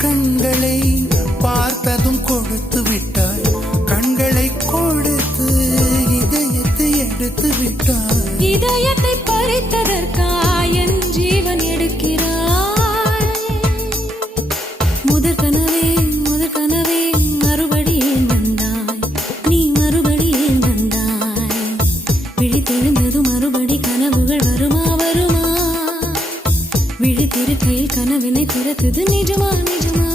கண்களை பார்த்ததும் கொடுத்து விட்டாய், கண்களை கொடுத்து இதயத்தை எடுத்து விட்டாய். இதயத்தை பறித்ததற்காய் என் ஜீவன் எடுக்கிறாய். முதற் கனவே மறுபடியும் வந்தாய், நீ மறுபடியும் வந்தாய். விழித்தெழுந்தது மறுபடி கனவுகள் வருமா வருமா, விழித்திருக்கையில் கனவினை திறத்தது நிஜமா நிஜமா.